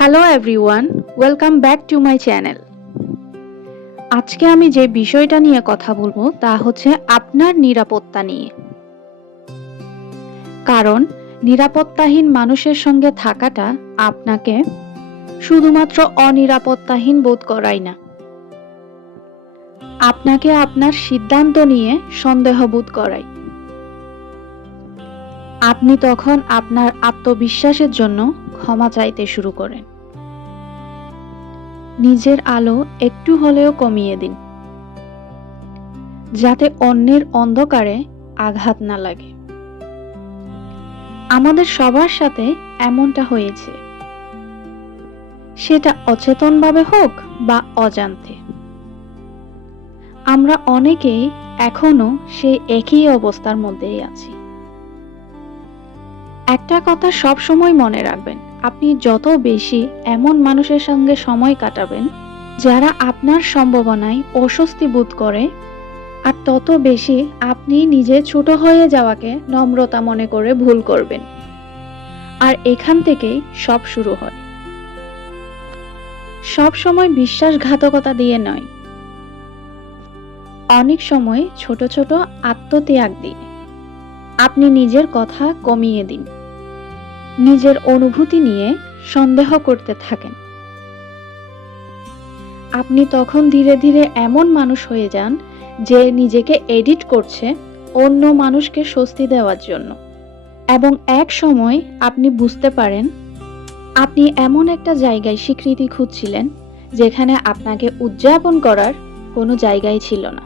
Hello everyone, welcome back to my channel. আজকে আমি যে বিষয়টা নিয়ে কথা বলবো তা হচ্ছে আপনার নিরাপত্তা নিয়ে। কারণ নিরাপত্তাহীন মানুষের সঙ্গে থাকাটা আপনাকে শুধুমাত্র অনিরাপত্তাহীন বোধ করায় না, আপনাকে আপনার সিদ্ধান্ত নিয়ে সন্দেহবোধ করায়। আপনি তখন আপনার আত্মবিশ্বাসের জন্য ক্ষমা চাইতে শুরু করেন। নিজের আলো একটু হলেও কমিয়ে দিন, যাতে অন্যের অন্ধকারে আঘাত না লাগে। আমাদের সবার সাথে এমনটা হয়েছে, সেটা অচেতনভাবে হোক বা অজান্তে। আমরা অনেকেই এখনো সেই একই অবস্থার মধ্যেই আছি। একটা কথা সব সময় মনে রাখবেন, আপনি যত বেশি এমন মানুষের সঙ্গে সময় কাটাবেন যারা আপনার সম্ভাবনায় অস্বস্তি বোধ করে, আর তত বেশি আপনি নিজে ছোট হয়ে যাওয়াকে নম্রতা মনে করে ভুল করবেন। আর এখান থেকেই সব শুরু হয়। সব সময় বিশ্বাসঘাতকতা দিয়ে নয়, অনেক সময় ছোট ছোট আত্মত্যাগ দিয়ে আপনি নিজের কথা কমিয়ে দিন। নিজের অনুভূতি নিয়ে সন্দেহ করতে থাকেন। আপনি তখন ধীরে ধীরে এমন মানুষ হয়ে যান যে নিজেকে এডিট করছে অন্য মানুষকে স্বস্তি দেওয়ার জন্য। এবং এক সময় আপনি বুঝতে পারেন আপনি এমন একটা জায়গায় স্বীকৃতি খুঁজছিলেন যেখানে আপনাকে উদযাপন করার কোনো জায়গাই ছিল না।